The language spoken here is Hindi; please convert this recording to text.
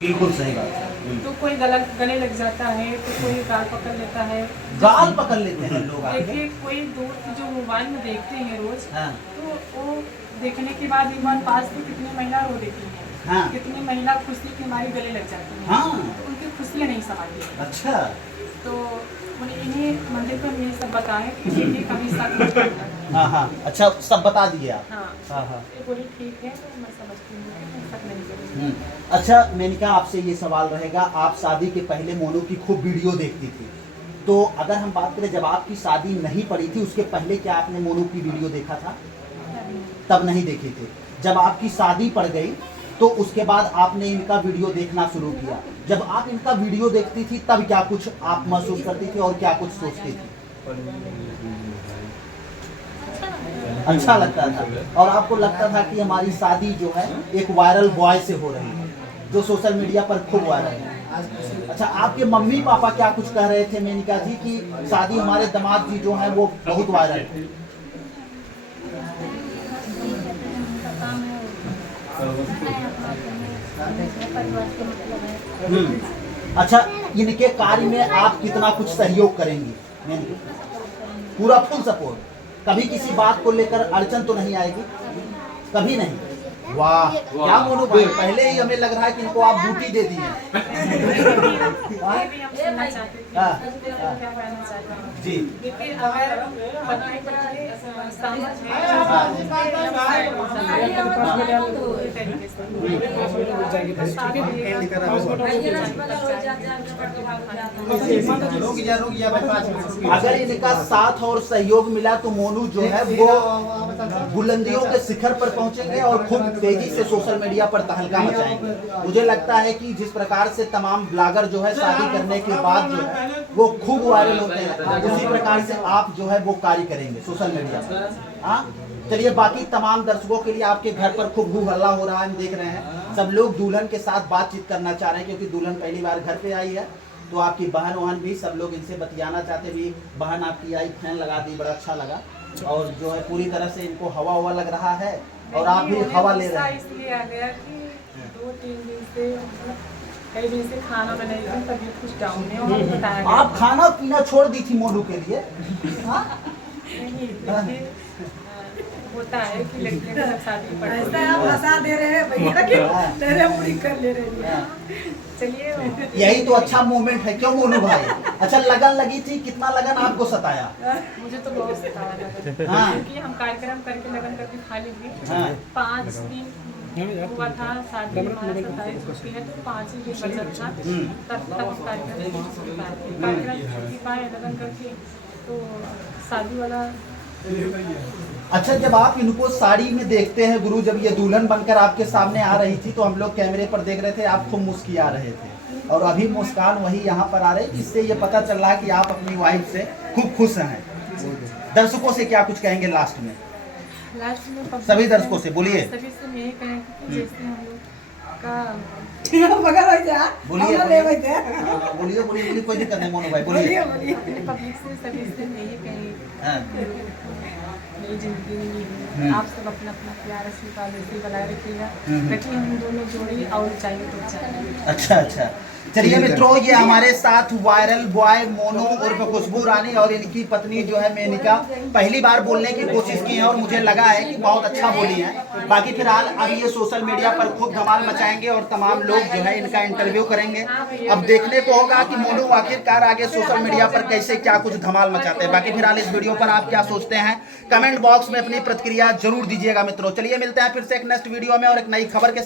बिल्कुल सही बात है। तो कोई गले लग जाता है, तो कोई गाल पकड़ लेता है। गाल पकड़ लेते हैं लोग आके। देखिए कोई दोस्त जो मोबाइल में देखते हैं रोज, हाँ। तो वो देखने के बाद एक बार पास में कितनी महिला रो देती है, हाँ। कितनी महिला खुशी की हमारी गले लग जाती है। हाँ। तो उनकी खुशियाँ नहीं समाती। अच्छा। तो इन्हें मंदिर पर ये सब बताएं कि ये कभी साथ नहीं करना। हाँ हाँ, अच्छा सब बता दिए आप। हाँ हाँ हाँ। ये बोली ठीक है, तो मैं समझती हूँ कि शक नहीं करूँगी। अच्छा मेनिका, आपसे ये सवाल रहेगा, आप शादी के पहले मोनू की खूब वीडियो देखती थी, तो अगर हम बात करें जब आपकी शादी नहीं पड़ी थी उसके पहले क्या आपने मोनू की वीडियो देखा था? तब नहीं देखी थी। जब आपकी शादी पड़ गई तो उसके बाद आपने इनका वीडियो देखना शुरू किया। जब आप इनका वीडियो देखती थी तब क्या कुछ आप महसूस करती थी और क्या कुछ सोचती थी? अच्छा लगता था। और आपको लगता था कि हमारी शादी जो है एक वायरल बॉय से हो रही है, जो सोशल मीडिया पर खूब वायरल है। अच्छा, आपके मम्मी पापा क्या कुछ कह रहे थे मेनिका जी कि शादी हमारे दामाद जी जो है वो बहुत वायरल है? अच्छा, इनके कार्य में आप कितना कुछ सहयोग करेंगी? पूरा फुल सपोर्ट। कभी किसी बात को लेकर अड़चन तो नहीं आएगी? कभी नहीं। वाह, क्या मोनू भाई, पहले ही हमें लग रहा है कि इनको आप ड्यूटी दे दी है। जी। अगर इनका साथ और सहयोग मिला तो मोनू जो है वो बुलंदियों के शिखर पर पहुंचेंगे और खूब तेजी से सोशल मीडिया पर तहलका मचाएंगे। मुझे लगता है कि जिस प्रकार से तमाम ब्लॉगर जो है शादी करने के बाद जो है वो खूब वायरल होते हैं, उसी प्रकार से आप जो है वो कार्य करेंगे सोशल मीडिया पर। हाँ, चलिए, बाकी तमाम दर्शकों के लिए आपके घर पर खूब हू हल्ला हो रहा है, हम देख रहे हैं। सब लोग दुल्हन के साथ बातचीत करना चाह रहे हैं क्योंकि दुल्हन पहली बार घर पे आई है, तो आपकी बहन वहन भी सब लोग इनसे बतियाना चाहते भी। बहन आपकी आई, फैन लगा दी, बड़ा अच्छा लगा, और जो है पूरी तरह से इनको हवा हवा लग रहा है और आप भी हवा ले रहे हैं। इसलिए आ गया कि 2-3 दिन से कई दिन से खाना बनाई थी, तबीयत कुछ डाउन है और बताया गया। आप खाना पीना छोड़ दी थी मोनू के लिए? नहीं, देखिए, होता है कि लड़कियों का जब शादी पड़ती ऐसा है। आप हंसा दे रहे हैं भैया कि तेरे मुड़ी कर ले रही है। चलिए, यही तो अच्छा मोमेंट है, क्यों मोनू भाई? अच्छा, लगन लगी थी, कितना लगन आपको सताया? मुझे तो बहुत सताया लगन, हाँ। क्योंकि हम कार्यक्रम करके लगन करके खा लेंगे। हाँ। 5 दिन हुआ था शादी, हमारा 27 को है, तो 5 ही दिन बचा था, तब कार्यक्रम छुट्टी पाए लगन करके, तो शादी वाला। अच्छा, जब आप इनको साड़ी में देखते हैं गुरु, जब ये दुल्हन बनकर आपके सामने आ रही थी तो हम लोग कैमरे पर देख रहे थे, आप खूब मुस्कुरा रहे थे, और अभी मुस्कान वही यहाँ पर आ रही, इससे ये पता चल रहा है कि आप अपनी वाइफ से खूब खुश हैं। दर्शकों से क्या कुछ कहेंगे लास्ट में? सभी दर्शकों से बोलिए। सभी से यही कहें कि जैसे हम लोग का मगर हो जा बोलिए ले बैठे बोलिए बोलिए, कोई दिक्कत नहीं मोनू भाई, बोलिए। पब्लिक से सभी से यही कहें हाँ। नई जिंदगी में आप सब अपना अपना प्यार आशीर्वाद ऐसे बनाए रखिएगा, ताकि हम दोनों जोड़ी और चाहिए तो चाहिए। अच्छा अच्छा, चलिए मित्रों, ये हमारे साथ वायरल बॉय मोनू उर्फ खुशबू रानी और इनकी पत्नी जो है मेनिका पहली बार बोलने की कोशिश की है और मुझे लगा है कि बहुत अच्छा बोली है। बाकी फिलहाल अब ये सोशल मीडिया पर खूब धमाल मचाएंगे और तमाम लोग जो है इनका इंटरव्यू करेंगे। अब देखने को होगा कि मोनू आखिरकार आगे सोशल मीडिया पर कैसे क्या कुछ धमाल मचाते हैं। बाकी फिलहाल इस वीडियो पर आप क्या सोचते हैं, कमेंट बॉक्स में अपनी प्रतिक्रिया जरूर दीजिएगा मित्रों। चलिए मिलते हैं फिर से एक नेक्स्ट वीडियो में और एक नई खबर के